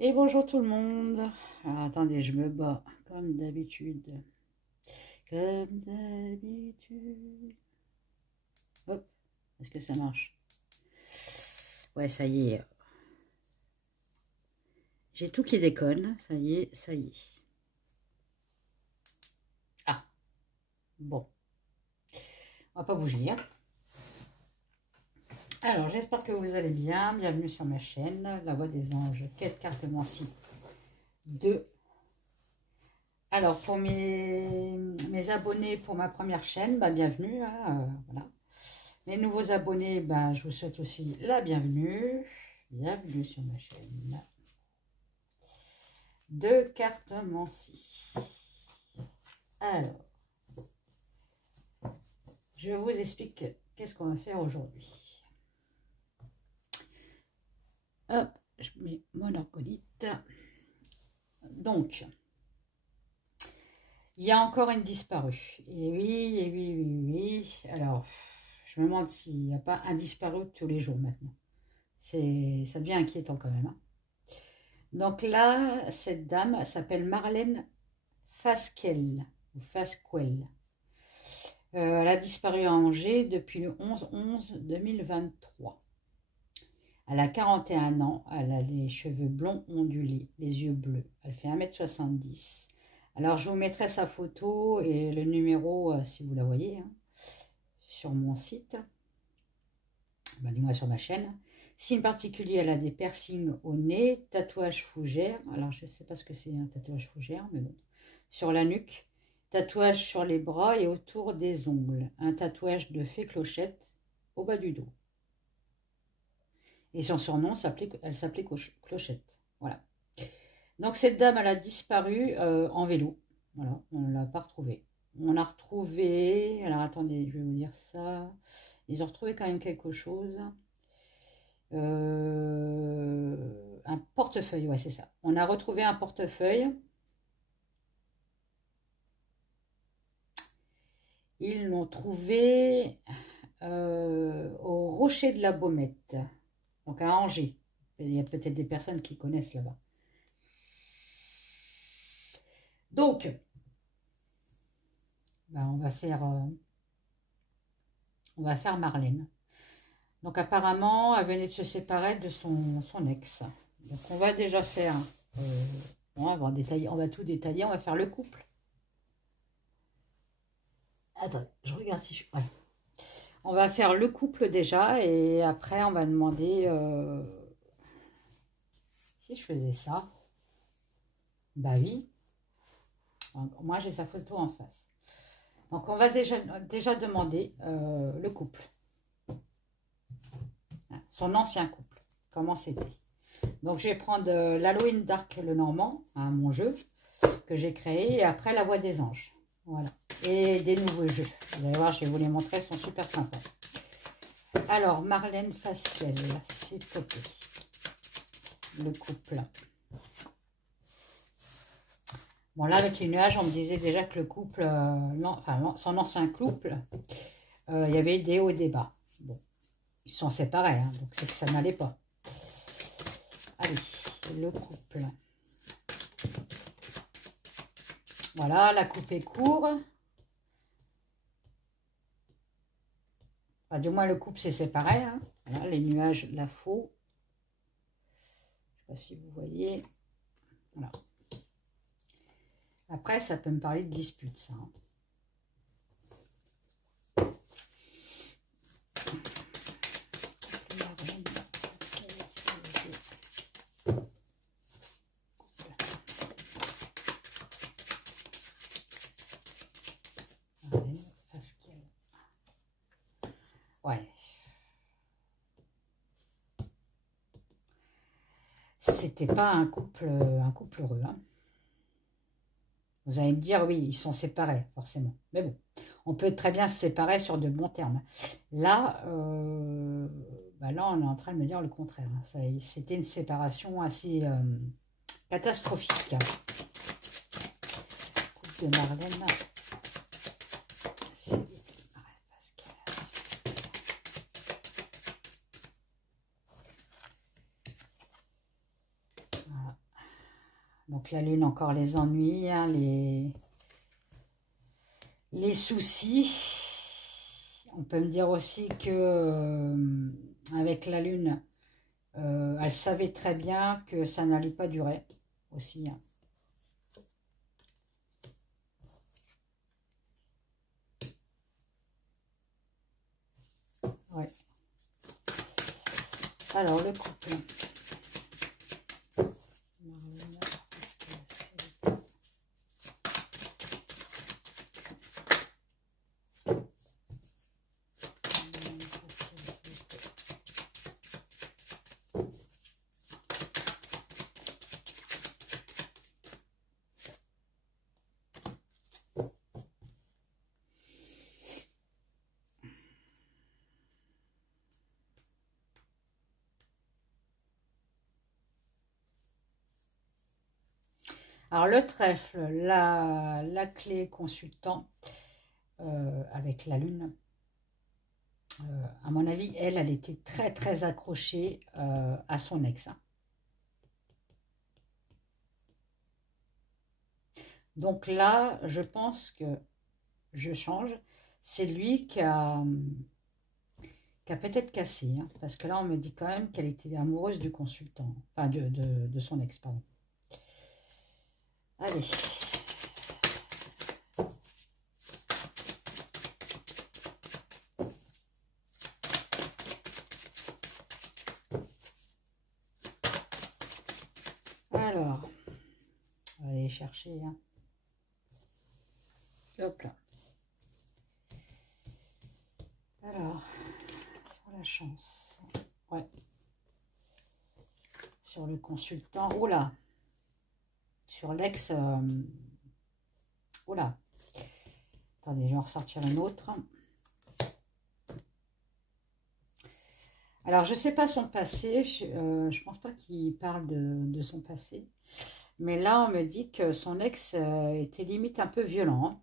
Et bonjour tout le monde. Alors, attendez, je me bats comme d'habitude. Comme d'habitude. Hop, est-ce que ça marche? Ouais, ça y est. J'ai tout qui déconne. Ça y est, ça y est. Ah, bon. On va pas bouger, hein. Alors, j'espère que vous allez bien. Bienvenue sur ma chaîne, La Voix des Anges, Quête Carte Mancie 2. Alors, pour mes abonnés pour ma première chaîne, bah, bienvenue, hein, voilà. Les nouveaux abonnés, ben, je vous souhaite aussi la bienvenue. Bienvenue sur ma chaîne de Cartomancie. Alors, je vous explique qu'est-ce qu'on va faire aujourd'hui. Hop, je mets mon acolyte. Donc, il y a encore une disparue. Et oui, et oui, oui, oui. Alors, je me demande s'il n'y a pas un disparu tous les jours maintenant. Ça devient inquiétant quand même, hein. Donc là, cette dame s'appelle Marlène Fasquelle, ou Fasquelle. Elle a disparu à Angers depuis le 11-11-2023. Elle a 41 ans, elle a les cheveux blonds ondulés, les yeux bleus. Elle fait 1,70 m. Alors je vous mettrai sa photo et le numéro, si vous la voyez, hein, sur mon site, ben, du moins sur ma chaîne. Signe particulier, elle a des piercings au nez, tatouage fougère. Alors je ne sais pas ce que c'est un tatouage fougère, mais bon. Sur la nuque, tatouage sur les bras et autour des ongles. Un tatouage de fée Clochette au bas du dos. Et son surnom, elle s'appelait Clochette. Voilà. Donc cette dame, elle a disparu en vélo. Voilà, on ne l'a pas retrouvée. On a retrouvé... Alors attendez, je vais vous dire ça. Ils ont retrouvé quand même quelque chose. Un portefeuille, ouais, c'est ça. On a retrouvé un portefeuille. Ils l'ont trouvé au Rocher de la Baumette, donc à Angers. Il y a peut-être des personnes qui connaissent là-bas. Donc, ben, on va faire Marlène. Donc apparemment, elle venait de se séparer de son ex. Donc on va déjà faire, on va tout détailler, on va faire le couple. Attends, je regarde si je... Ouais. On va faire le couple déjà et après on va demander si je faisais ça. Bah oui, moi j'ai sa photo en face. Donc on va déjà demander le couple, hein, son ancien couple, comment c'était. Donc je vais prendre l'Halloween Dark le Normand, hein, mon jeu que j'ai créé, et après la Voix des Anges. Voilà. Et des nouveaux jeux. Vous allez voir, je vais vous les montrer, ils sont super sympas. Alors, Marlène Fasquelle, s'il te plaît. Le couple. Bon, là, avec les nuages, on me disait déjà que le couple, son ancien couple, il y avait des hauts et des bas. Bon, ils sont séparés, hein, donc c'est que ça n'allait pas. Allez, le couple. Voilà, la coupe est courte. Enfin, du moins, le couple s'est séparé. Hein. Voilà, les nuages, la faux. Je ne sais pas si vous voyez. Voilà. Après, ça peut me parler de dispute, ça. Hein. Ouais. C'était pas un couple heureux. Hein. Vous allez me dire, oui, ils sont séparés, forcément. Mais bon, on peut très bien se séparer sur de bons termes. Là, là, on est en train de me dire le contraire. Hein. C'était une séparation assez catastrophique. Couple de Marlène. Voilà. Donc la lune, encore les ennuis, hein, les soucis. On peut me dire aussi que avec la lune, elle savait très bien que ça n'allait pas durer aussi, hein. Ouais. Alors, le couple. Alors, le trèfle, la clé consultant avec la lune, à mon avis, elle était très, très accrochée à son ex, hein. Donc là, je pense que je change. C'est lui qui a peut-être cassé, hein, parce que là, on me dit quand même qu'elle était amoureuse du consultant, enfin de son ex, pardon. Allez. Alors, on va aller chercher, hein. Hop là. Alors, sur la chance. Ouais. Sur le consultant. Oh là. Sur l'ex. Oh là. Attendez, je vais en ressortir une autre. Alors, je ne sais pas son passé. Je pense pas qu'il parle de son passé. Mais là, on me dit que son ex était limite un peu violent, hein.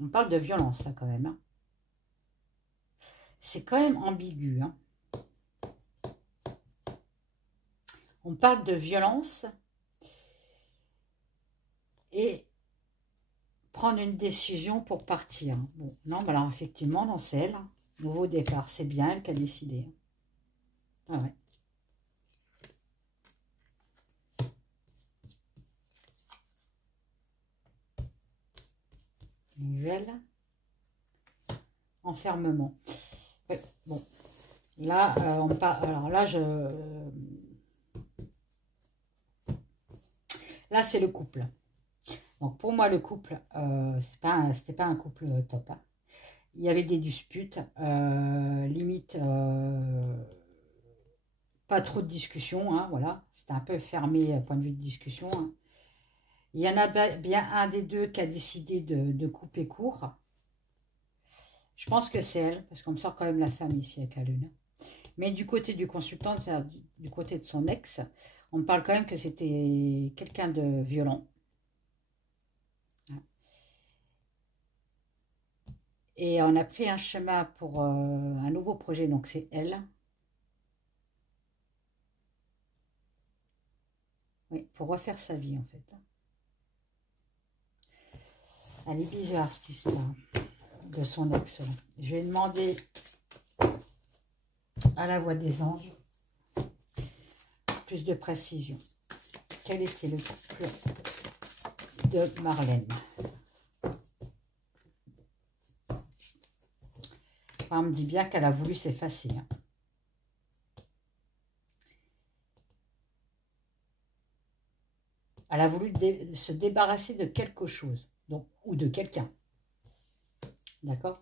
On parle de violence, là, quand même, hein. C'est quand même ambigu, hein. On parle de violence et prendre une décision pour partir. Bon, non, bah alors effectivement, non, c'est elle, hein. Nouveau départ, c'est bien elle qui a décidé. Ah ouais. Nouvelle. Enfermement. Ouais, bon. Là, on parle. Alors là, là, c'est le couple. Donc pour moi, le couple, c'était pas un couple top, hein. Il y avait des disputes, limite pas trop de discussions, hein, voilà. C'était un peu fermé point de vue de discussion, hein. Il y en a bien un des deux qui a décidé de couper court. Je pense que c'est elle, parce qu'on me sort quand même la femme ici avec la lune. Mais du côté du consultant, c'est-à-dire du côté de son ex, on me parle quand même que c'était quelqu'un de violent. Et on a pris un chemin pour un nouveau projet, donc c'est elle. Oui, pour refaire sa vie en fait. Elle est bizarre cette histoire de son ex. Je vais demander à la voix des anges plus de précision. Quel était le couple de Marlène? On me dit bien qu'elle a voulu s'effacer, hein. Elle a voulu se débarrasser de quelque chose, donc, ou de quelqu'un. D'accord?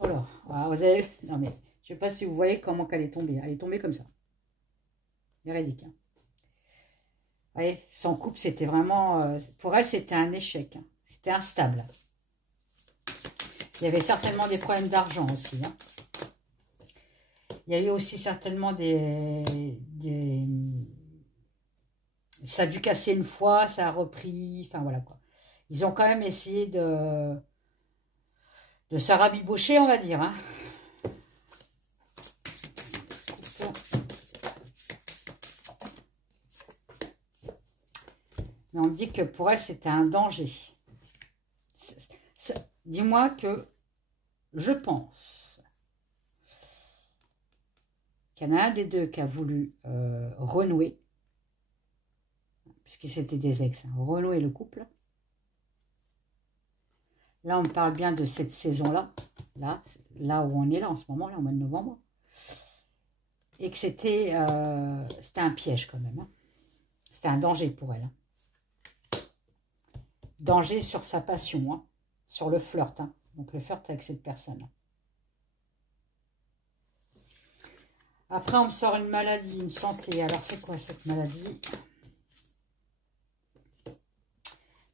Alors, vous avez... Non mais, je ne sais pas si vous voyez comment elle est tombée. Elle est tombée comme ça. Véridique, hein. Vous voyez, son couple, c'était vraiment... pour elle, c'était un échec, hein. C'était instable. Il y avait certainement des problèmes d'argent aussi, hein. Il y a eu aussi certainement ça a dû casser une fois, ça a repris, enfin voilà quoi. Ils ont quand même essayé de se rabibocher, on va dire, hein. Mais on me dit que pour elle, c'était un danger. Dis-moi que je pense qu'il y en a un des deux qui a voulu renouer, puisque c'était des ex, hein, renouer le couple. Là, on me parle bien de cette saison-là, là où on est là en ce moment, là, au mois de novembre. Et que c'était un piège quand même. Hein. C'était un danger pour elle. Hein. Danger sur sa passion, hein, sur le flirt. Hein. Donc le flirt avec cette personne. Hein. Après, on me sort une maladie, une santé. Alors, c'est quoi cette maladie?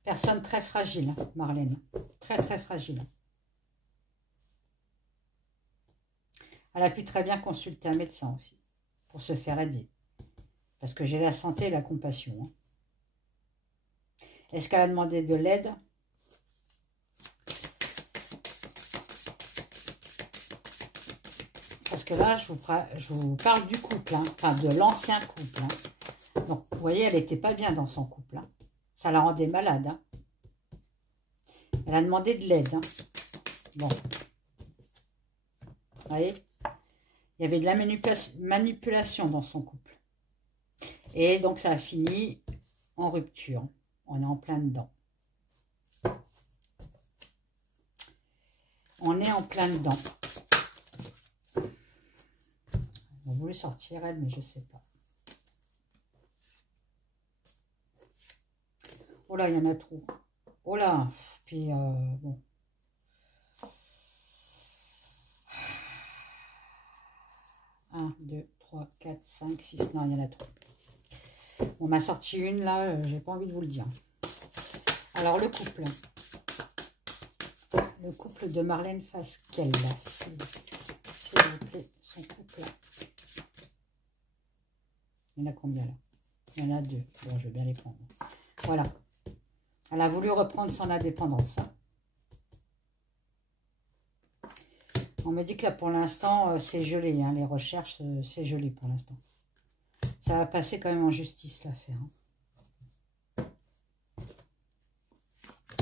Personne très fragile, Marlène. Très, très fragile. Elle a pu très bien consulter un médecin aussi, pour se faire aider. Parce que j'ai la santé et la compassion. Hein. Est-ce qu'elle a demandé de l'aide? Parce que là, je vous parle du couple, hein, enfin de l'ancien couple. Hein. Donc, vous voyez, elle n'était pas bien dans son couple. Hein. Ça la rendait malade. Hein. Elle a demandé de l'aide. Hein. Bon. Vous voyez, il y avait de la manipulation dans son couple. Et donc, ça a fini en rupture. On est en plein dedans. On est en plein dedans. On voulait sortir, elle, mais je ne sais pas. Oh là, il y en a trop. Oh là, puis bon. Un, 2, 3, 4, 5, 6. Non, il y en a trop. On m'a sorti une, là, j'ai pas envie de vous le dire. Alors, le couple. Le couple de Marlène Fasquelle, là. S'il vous plaît, son couple. Il y en a combien, là? Il y en a 2. Bon, je vais bien les prendre. Voilà. Elle a voulu reprendre son indépendance. Hein. On me dit que là, pour l'instant, c'est gelé. Hein, les recherches, c'est gelé pour l'instant. Ça va passer quand même en justice, l'affaire. Hein.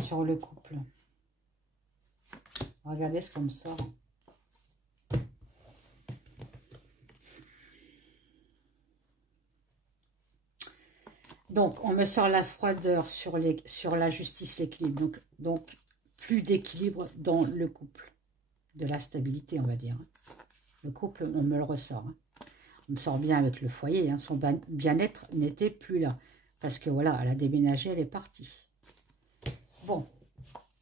Sur le couple. Regardez ce qu'on me sort. Donc, on me sort la froideur sur la justice, l'équilibre. Donc, plus d'équilibre dans le couple. De la stabilité, on va dire. Le couple, on me le ressort. Hein. On me sort bien avec le foyer. Hein. Son bien-être n'était plus là. Parce que voilà, elle a déménagé, elle est partie. Bon.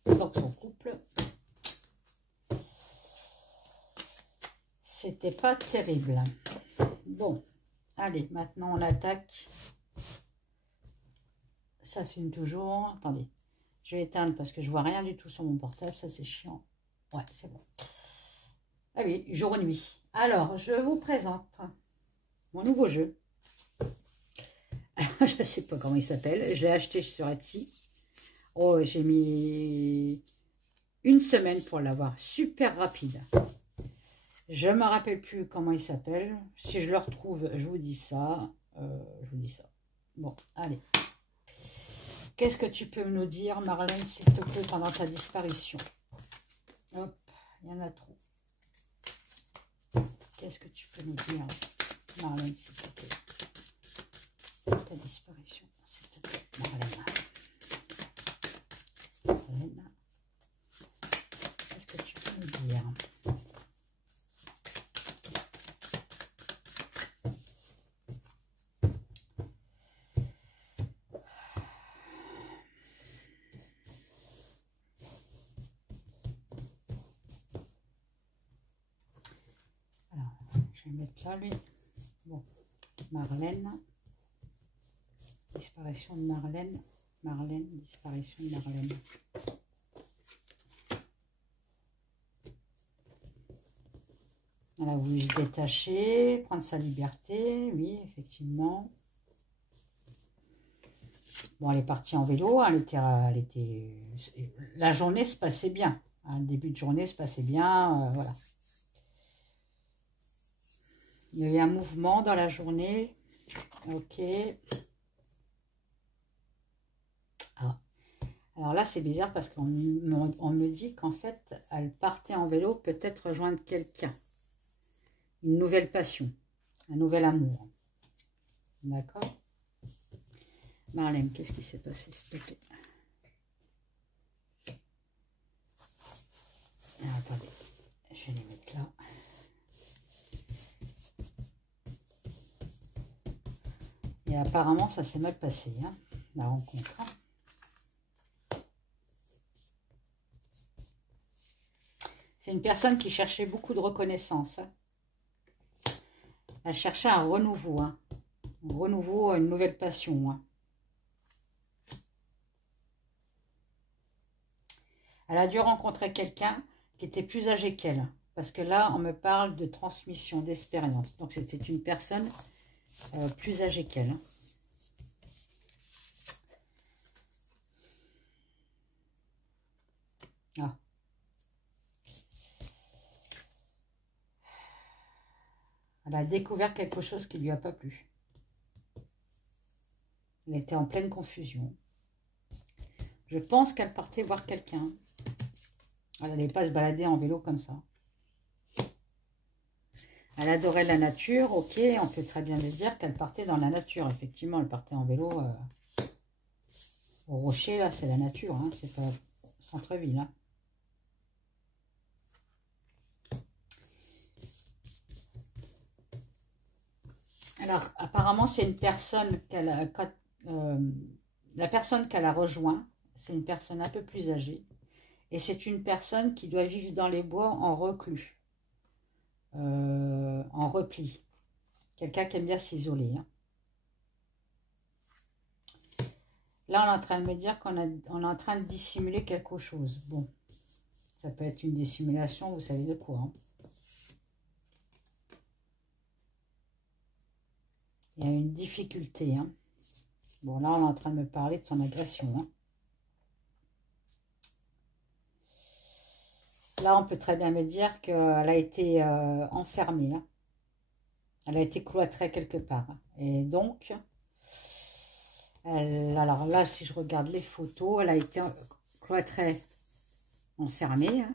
Donc, son couple, c'était pas terrible. Bon. Allez, maintenant, on attaque. Ça filme toujours. Attendez. Je vais éteindre parce que je vois rien du tout sur mon portable. Ça, c'est chiant. Ouais, c'est bon. Ah oui, jour et nuit. Alors, je vous présente mon nouveau jeu. Je ne sais pas comment il s'appelle. Je l'ai acheté sur Etsy. Oh, j'ai mis une semaine pour l'avoir. Super rapide. Je ne me rappelle plus comment il s'appelle. Si je le retrouve, je vous dis ça. Bon, allez. Qu'est-ce que tu peux nous dire, Marlène, s'il te plaît, pendant ta disparition? Hop, il y en a trop. Qu'est-ce que tu peux nous dire, Marlène, s'il te plaît? Ta disparition, s'il te plaît, Marlène. Marlène, qu'est-ce que tu peux nous dire? Je vais mettre là, lui. Bon, Marlène. Disparition de Marlène. Marlène, disparition de Marlène. Elle a voulu se détacher, prendre sa liberté. Oui, effectivement. Bon, elle est partie en vélo. La journée se passait bien. Hein, le début de journée se passait bien. Voilà. Il y avait un mouvement dans la journée. Ok. Alors là, c'est bizarre parce on me dit qu'en fait, elle partait en vélo peut-être rejoindre quelqu'un. Une nouvelle passion, un nouvel amour. D'accord? Marlène, qu'est-ce qui s'est passé, s'il te plaît? Alors, attendez, je vais les mettre là. Et apparemment, ça s'est mal passé, hein, la rencontre. C'est une personne qui cherchait beaucoup de reconnaissance. Hein. Elle cherchait un renouveau, hein. Un renouveau, une nouvelle passion. Hein. Elle a dû rencontrer quelqu'un qui était plus âgé qu'elle. Parce que là, on me parle de transmission, d'expérience. Donc, c'était une personne plus âgée qu'elle. Hein. Ah. Elle a découvert quelque chose qui ne lui a pas plu. Elle était en pleine confusion. Je pense qu'elle partait voir quelqu'un. Elle n'allait pas se balader en vélo comme ça. Elle adorait la nature, ok, on peut très bien le dire qu'elle partait dans la nature. Effectivement, elle partait en vélo au rocher, là, c'est la nature, hein, c'est pas centre-ville. Hein. Alors, apparemment, c'est une personne la personne qu'elle a rejoint, c'est une personne un peu plus âgée. Et c'est une personne qui doit vivre dans les bois en reclus, en repli. Quelqu'un qui aime bien s'isoler. Hein. Là, on est en train de me dire qu'on est en train de dissimuler quelque chose. Bon, ça peut être une dissimulation, vous savez de quoi. Hein. Il y a une difficulté. Hein. Bon, là, on est en train de me parler de son agression. Hein. Là, on peut très bien me dire qu'elle a été enfermée. Hein. Elle a été cloîtrée quelque part. Et donc, alors là, si je regarde les photos, elle a été cloîtrée, enfermée. Hein.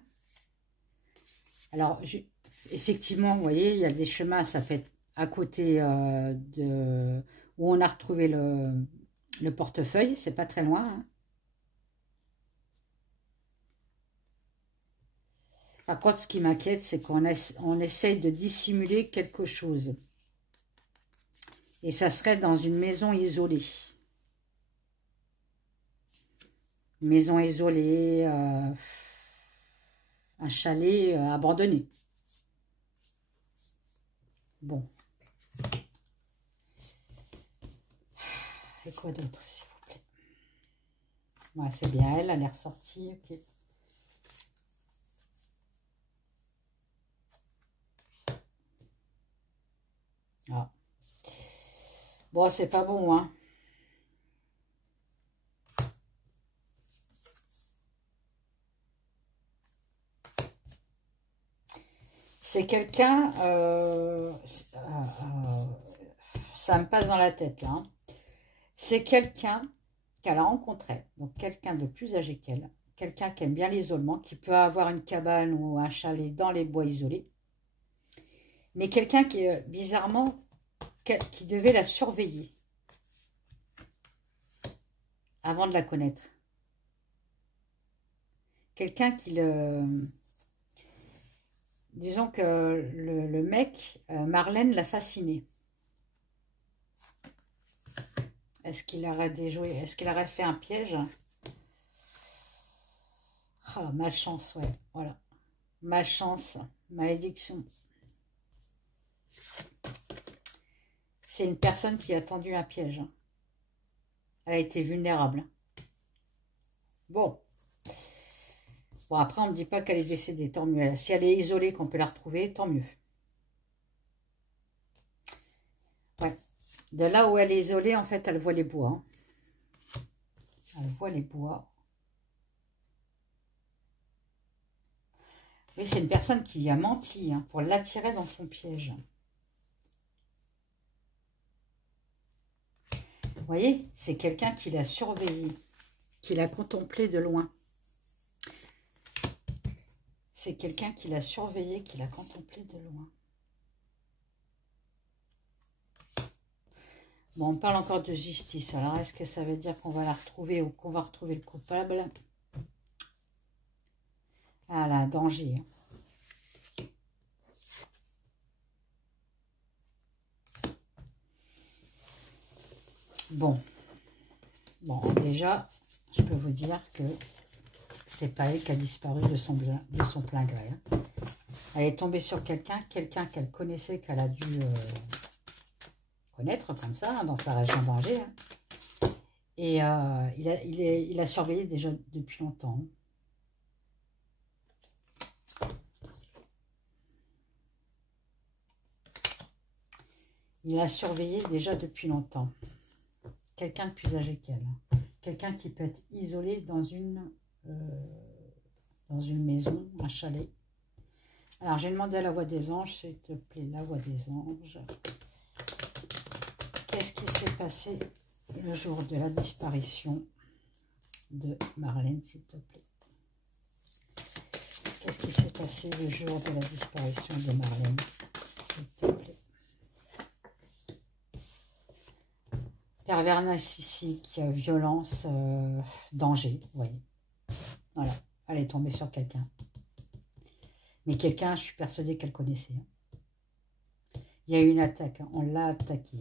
Alors, effectivement, vous voyez, il y a des chemins, ça fait à côté où on a retrouvé le portefeuille, c'est pas très loin. Hein. Par contre, ce qui m'inquiète, c'est qu'on essaye de dissimuler quelque chose. Et ça serait dans une maison isolée. Une maison isolée, un chalet abandonné. Bon. Et quoi d'autre, s'il vous plaît? Ouais, c'est bien elle est ressortie, ok. Ah. Bon, c'est pas bon, hein. C'est quelqu'un, ça me passe dans la tête, là. Hein. C'est quelqu'un qu'elle a rencontré, donc quelqu'un de plus âgé qu'elle, quelqu'un qui aime bien l'isolement, qui peut avoir une cabane ou un chalet dans les bois isolés, mais quelqu'un qui, bizarrement, qui devait la surveiller avant de la connaître. Quelqu'un qui le... Disons que le mec, Marlène l'a fasciné. Est-ce qu'il aurait déjoué? Est-ce qu'il aurait fait un piège? Oh, malchance, ouais, voilà. Malchance, malédiction. C'est une personne qui a tendu un piège. Elle a été vulnérable. Bon. Bon, après, on ne me dit pas qu'elle est décédée, tant mieux. Si elle est isolée, qu'on peut la retrouver, tant mieux. Ouais. De là où elle est isolée, en fait, elle voit les bois. Hein. Elle voit les bois. Oui, c'est une personne qui lui a menti hein, pour l'attirer dans son piège. Vous voyez, c'est quelqu'un qui l'a surveillée. qui l'a contemplé de loin. C'est quelqu'un qui l'a surveillé, qui l'a contemplé de loin. Bon, on parle encore de justice. Alors, est-ce que ça veut dire qu'on va la retrouver ou qu'on va retrouver le coupable? Ah là, danger. Bon, déjà, je peux vous dire que c'est pas elle qui a disparu de son plein gré. Elle est tombée sur quelqu'un qu'elle connaissait, qu'elle a dû connaître comme ça, dans sa région d'Angers. Et il a surveillé déjà depuis longtemps. Il a surveillé déjà depuis longtemps. Quelqu'un de plus âgé qu'elle. Quelqu'un qui peut être isolé dans une maison, un chalet. Alors, j'ai demandé à la voix des anges, s'il te plaît, la voix des anges. Qu'est-ce qui s'est passé le jour de la disparition de Marlène, s'il te plaît? Qu'est-ce qui s'est passé le jour de la disparition de Marlène, s'il te plaît? Pervers narcissique, violence, danger, vous voyez. Voilà, elle est tombée sur quelqu'un. Mais quelqu'un, je suis persuadée qu'elle connaissait. Il y a eu une attaque, on l'a attaqué.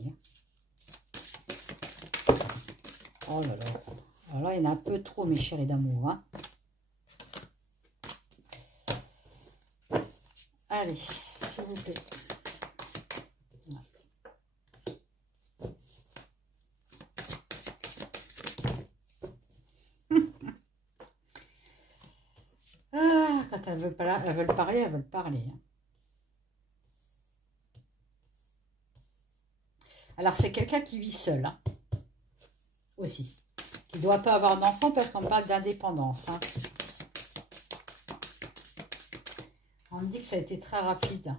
Oh là là. Alors là, il y en a un peu trop, mes chéris d'amour. Allez, s'il vous plaît. Ah, quand elles veulent parler, elles veulent parler. Alors, c'est quelqu'un qui vit seul, aussi. Qui ne doit pas avoir d'enfant parce qu'on parle d'indépendance. On me dit que ça a été très rapide.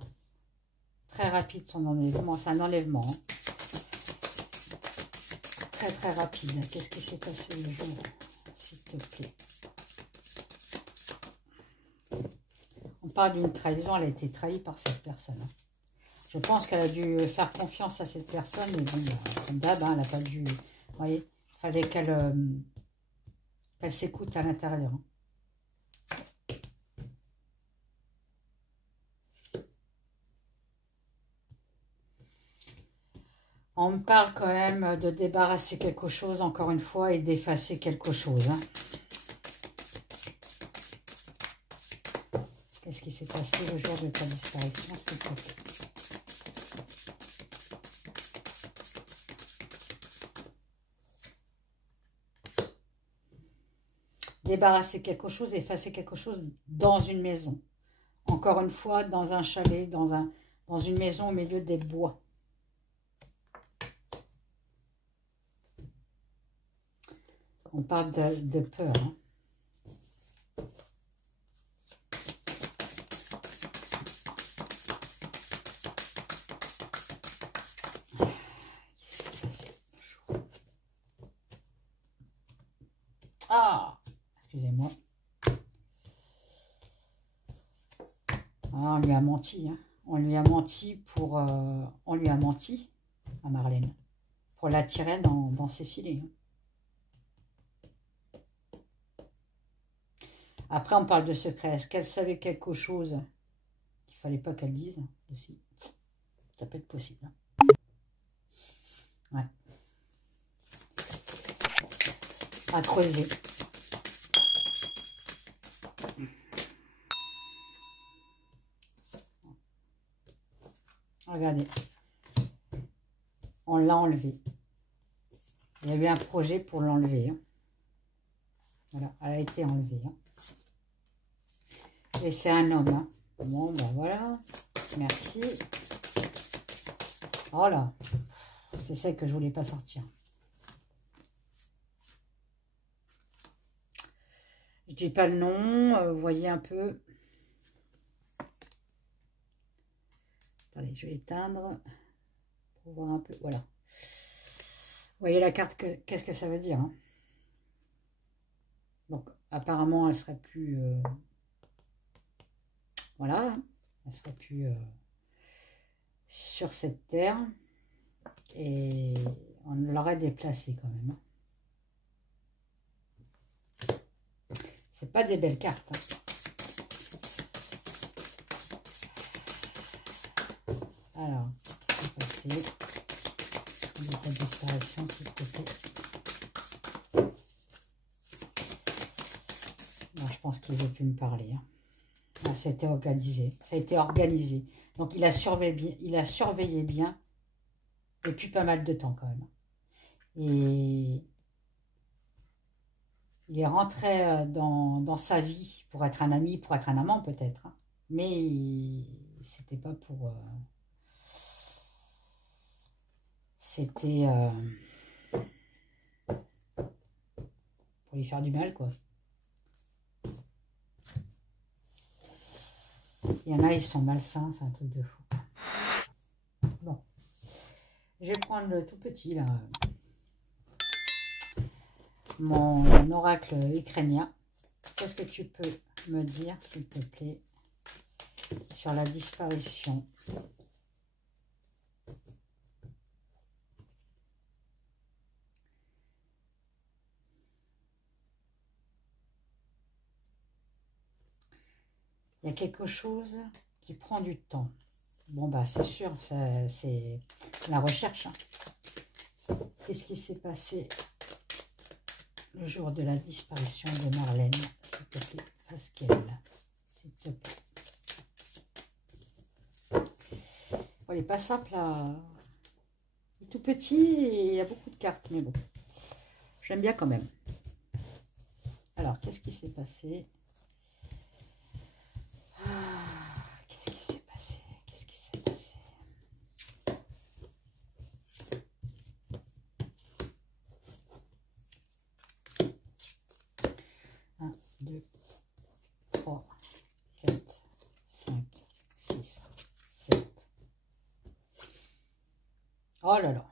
Très rapide son enlèvement. C'est un enlèvement. Très très rapide. Qu'est-ce qui s'est passé le jour, s'il te plaît? On parle d'une trahison. Elle a été trahie par cette personne. Je pense qu'elle a dû faire confiance à cette personne. Mais bon, comme d'hab, elle n'a pas dû... Vous voyez, il fallait qu'elle s'écoute à l'intérieur. On me parle quand même de débarrasser quelque chose, encore une fois, et d'effacer quelque chose. Qu'est-ce qui s'est passé le jour de ta disparition, s'il te plaît? Débarrasser quelque chose, effacer quelque chose dans une maison. Encore une fois, dans un chalet, dans une maison au milieu des bois. On parle de peur. Ah, excusez-moi. Ah, on lui a menti. On lui a menti on lui a menti à Marlène pour l'attirer dans ses filets. Après, on parle de secret. Est-ce qu'elle savait quelque chose qu'il fallait pas qu'elle dise aussi? Ça peut être possible. Ouais. À creuser. Regardez. On l'a enlevé. Il y avait un projet pour l'enlever. Voilà, elle a été enlevée. Et c'est un homme. Bon, ben voilà. Merci. Oh là. C'est ça que je voulais pas sortir. Je dis pas le nom. Vous voyez un peu. Attendez, je vais éteindre. Pour voir un peu. Voilà. Vous voyez la carte, qu'est-ce que ça veut dire? Donc, apparemment, elle serait plus... voilà, elle serait plus sur cette terre. Et on l'aurait déplacée quand même. C'est pas des belles cartes. Alors, qu'est-ce qui s'est passé? De ta disparition, s'il te plaît. Non, je pense qu'il veut plus me parler. Ah, ça a été organisé. Ça a été organisé. Donc, il a surveillé bien depuis pas mal de temps quand même. Et il est rentré dans sa vie pour être un ami, pour être un amant peut-être. Hein. Mais c'était pas pour... c'était pour lui faire du mal, quoi. Il y en a, ils sont malsains, c'est un truc de fou. Bon. Je vais prendre le tout petit, là. Mon oracle ukrainien. Qu'est-ce que tu peux me dire, s'il te plaît, sur la disparition? Il y a quelque chose qui prend du temps. Bon, bah, c'est sûr, c'est la recherche. Hein. Qu'est-ce qui s'est passé le jour de la disparition de Marlène? S'il te plaît, Pascal. S'il te plaît. Bon, il n'est pas simple à... Il est tout petit et il y a beaucoup de cartes, mais bon. J'aime bien quand même. Alors, qu'est-ce qui s'est passé? Qu'est-ce qui s'est passé? Qu'est-ce qui s'est passé? 1, 2, 3, 4, 5, 6, 7. Oh là là.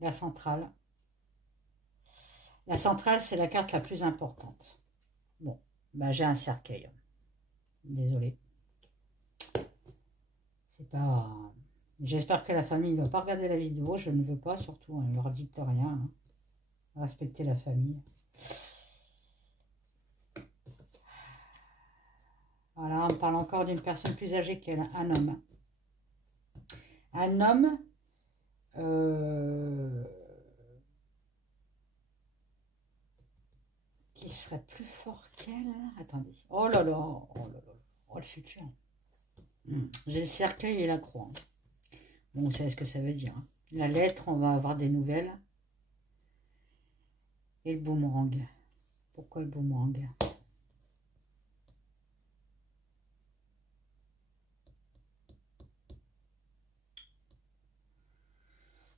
La centrale. La centrale, c'est la carte la plus importante. Bon, ben j'ai un cercueil. Désolée. C'est pas... J'espère que la famille ne va pas regarder la vidéo. Je ne veux pas, surtout. Hein, ne leur dites rien. Hein. Respectez la famille. Voilà, on parle encore d'une personne plus âgée qu'elle, un homme. Un homme qui serait plus fort qu'elle. Attendez. Oh là là, oh là là, oh le futur. J'ai le cercueil et la croix. Bon, vous savez ce que ça veut dire. Hein. La lettre, on va avoir des nouvelles. Et le boomerang. Pourquoi le boomerang?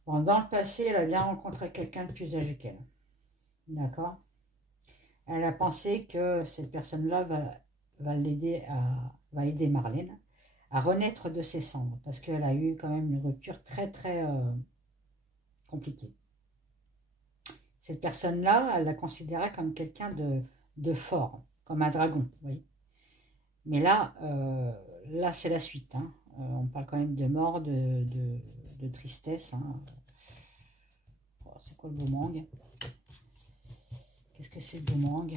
Bon, dans le passé, elle a bien rencontré quelqu'un de plus âgé qu'elle. D'accord? Elle a pensé que cette personne-là va aider Marlène à renaître de ses cendres. Parce qu'elle a eu quand même une rupture très très compliquée. Cette personne-là, elle la considérait comme quelqu'un de fort, comme un dragon. Vous voyez. Mais là, là c'est la suite. Hein. On parle quand même de mort, de tristesse. Hein. Oh, c'est quoi le boomerang? Qu'est-ce que c'est le boomerang?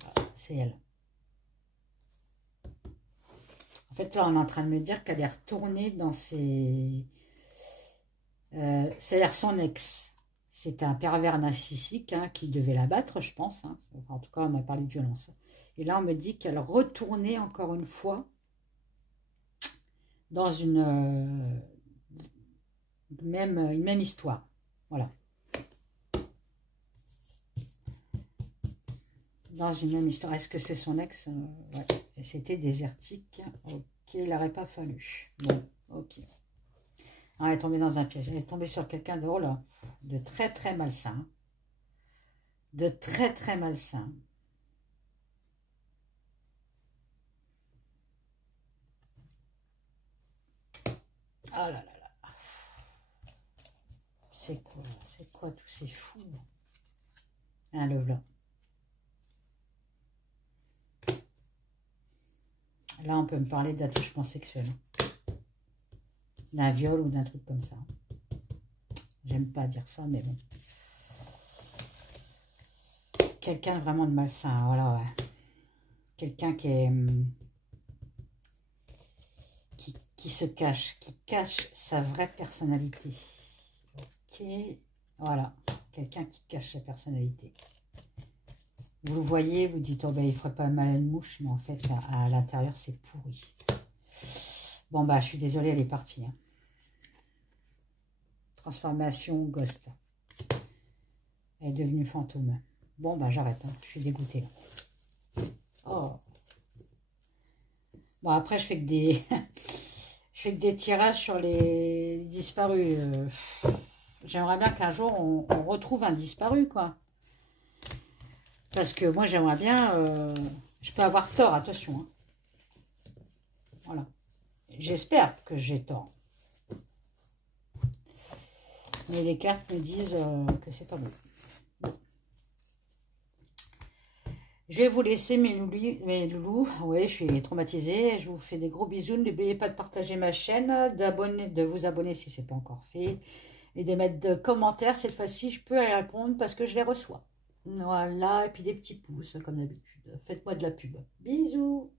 Voilà, c'est elle. En fait, là, on est en train de me dire qu'elle est retournée dans ses... c'est-à-dire son ex. C'est un pervers narcissique hein, qui devait la battre, je pense. Hein. Enfin, en tout cas, on m'a parlé de violence. Et là, on me dit qu'elle retournait encore une fois dans une même histoire. Voilà. Dans une même histoire. Est-ce que c'est son ex? Ouais. Et c'était désertique. Ok, il n'aurait pas fallu. Bon, ok. Ah, elle est tombée dans un piège. Elle est tombée sur quelqu'un de, oh là, de très très malsain. De très très malsain. Ah là là là. C'est quoi tous ces fous? Un love là. Là, on peut me parler d'attouchement sexuel. D'un viol ou d'un truc comme ça. J'aime pas dire ça, mais bon. Quelqu'un vraiment de malsain, voilà, ouais. Quelqu'un qui se cache, qui cache sa vraie personnalité. Ok, voilà. Quelqu'un qui cache sa personnalité. Vous le voyez, vous dites, oh ben il ferait pas mal à une mouche, mais en fait, à l'intérieur, c'est pourri. Bon, bah, je suis désolée, elle est partie. Hein. Transformation ghost. Elle est devenue fantôme. Bon, bah, j'arrête. Hein. Je suis dégoûtée. Là. Oh. Bon, après, je fais que des... je fais que des tirages sur les disparus. J'aimerais bien qu'un jour, on retrouve un disparu, quoi. Parce que moi, j'aimerais bien... je peux avoir tort, attention. Hein. Voilà. J'espère que j'ai tort. Mais les cartes me disent que c'est pas bon. Bon. Je vais vous laisser mes loulous. Oui, je suis traumatisée. Je vous fais des gros bisous. N'oubliez pas de partager ma chaîne, de vous abonner si ce n'est pas encore fait. Et de mettre de commentaires. Cette fois-ci, je peux y répondre parce que je les reçois. Voilà. Et puis des petits pouces, comme d'habitude. Faites-moi de la pub. Bisous.